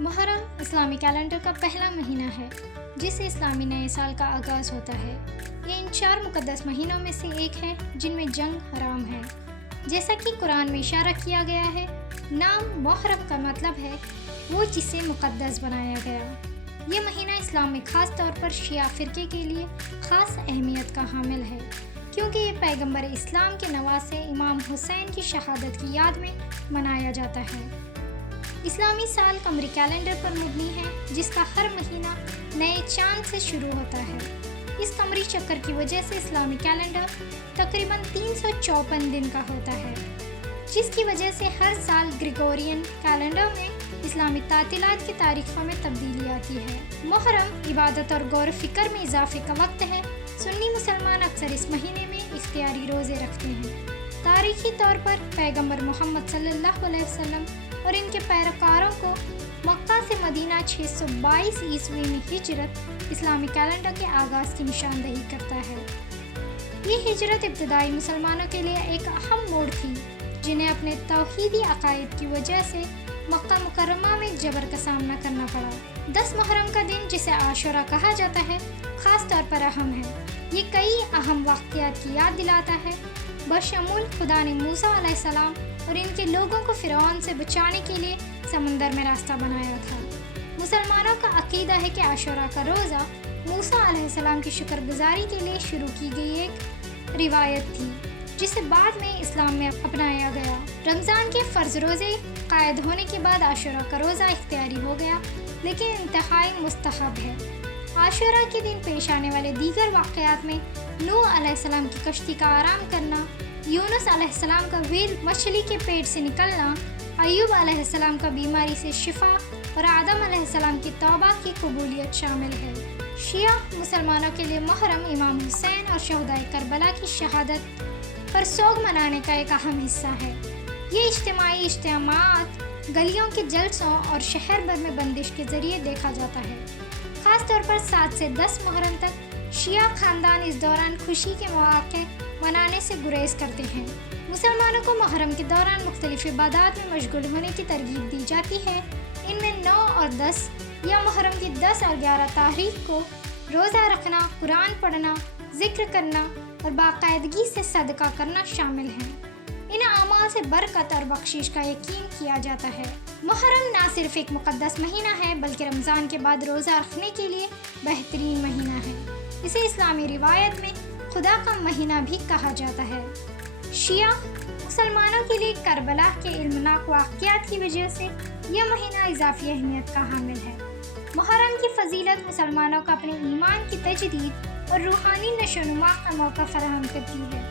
محرم اسلامی کیلنڈر کا پہلا مہینہ ہے جس سے اسلامی نئے سال کا آغاز ہوتا ہے۔ یہ ان 4 مقدس مہینوں میں سے ایک ہے جن میں جنگ حرام ہے، جیسا کہ قرآن میں اشارہ کیا گیا ہے۔ نام محرم کا مطلب ہے وہ جسے مقدس بنایا گیا۔ یہ مہینہ اسلام میں خاص طور پر شیعہ فرقے کے لیے خاص اہمیت کا حامل ہے، کیونکہ یہ پیغمبر اسلام کے نواسے امام حسین کی شہادت کی یاد میں منایا جاتا ہے۔ اسلامی سال قمری کیلنڈر پر مبنی ہے، جس کا ہر مہینہ نئے چاند سے شروع ہوتا ہے۔ اس قمری چکر کی وجہ سے اسلامی کیلنڈر تقریباً 354 دن کا ہوتا ہے، جس کی وجہ سے ہر سال گریگورین کیلنڈر میں اسلامی تعطیلات کی تاریخوں میں تبدیلی آتی ہے۔ محرم عبادت اور غور و فکر میں اضافے کا وقت ہے۔ سنی مسلمان اکثر اس مہینے میں اختیاری روزے رکھتے ہیں۔ تاریخی طور پر پیغمبر محمد صلی اللہ علیہ وسلم اور ان کے پیروکاروں کو مکہ سے مدینہ 622 عیسوی میں ہجرت اسلامی کیلنڈر کے آغاز کی نشاندہی کرتا ہے۔ یہ ہجرت ابتدائی مسلمانوں کے لیے ایک اہم موڑ تھی، جنہیں اپنے توحیدی عقائد کی وجہ سے مکہ مکرمہ میں جبر کا سامنا کرنا پڑا۔ 10 محرم کا دن، جسے عاشورہ کہا جاتا ہے، خاص طور پر اہم ہے۔ یہ کئی اہم واقعات کی یاد دلاتا ہے، بشمول خدا نے موسیٰ علیہ السلام اور ان کے لوگوں کو فرعون سے بچانے کے لیے سمندر میں راستہ بنایا تھا۔ مسلمانوں کا عقیدہ ہے کہ عاشورہ کا روزہ موسیٰ علیہ السلام کی شکر گزاری کے لیے شروع کی گئی ایک روایت تھی، جسے بعد میں اسلام میں اپنایا گیا۔ رمضان کے فرض روزے قائد ہونے کے بعد عاشورہ کا روزہ اختیاری ہو گیا، لیکن انتہائی مستحب ہے۔ عاشورہ کے دن پیش آنے والے دیگر واقعات میں نوح علیہ السلام کی کشتی کا آرام کرنا، یونس علیہ السلام کا ویل مچھلی کے پیٹ سے نکلنا، ایوب علیہ السلام کا بیماری سے شفا اور آدم علیہ السلام کی توبہ کی قبولیت شامل ہے۔ شیعہ مسلمانوں کے لیے محرم امام حسین اور شہدائے کربلا کی شہادت پر سوگ منانے کا ایک اہم حصہ ہے۔ یہ اجتماعی اجتماعات گلیوں کے جلسوں اور شہر بھر میں بندش کے ذریعے دیکھا جاتا ہے۔ خاص طور پر 7 سے 10 محرم تک شیعہ خاندان اس دوران خوشی کے مواقع منانے سے گریز کرتے ہیں۔ مسلمانوں کو محرم کے دوران مختلف عبادات میں مشغول ہونے کی ترغیب دی جاتی ہے۔ ان میں 9 اور 10 یا محرم کی 10 اور 11 تاریخ کو روزہ رکھنا، قرآن پڑھنا، ذکر کرنا اور باقاعدگی سے صدقہ کرنا شامل ہیں۔ ان اعمال سے برکت اور بخشش کا یقین کیا جاتا ہے۔ محرم نہ صرف ایک مقدس مہینہ ہے، بلکہ رمضان کے بعد روزہ رکھنے کے لیے بہترین مہینہ ہے۔ اسے اسلامی روایت میں خدا کا مہینہ بھی کہا جاتا ہے۔ شیعہ مسلمانوں کے لیے کربلا کے علمناک واقعات کی وجہ سے یہ مہینہ اضافی اہمیت کا حامل ہے۔ محرم کی فضیلت مسلمانوں کو اپنے ایمان کی تجدید اور روحانی نشو و نما کا موقع فراہم کرتی ہے۔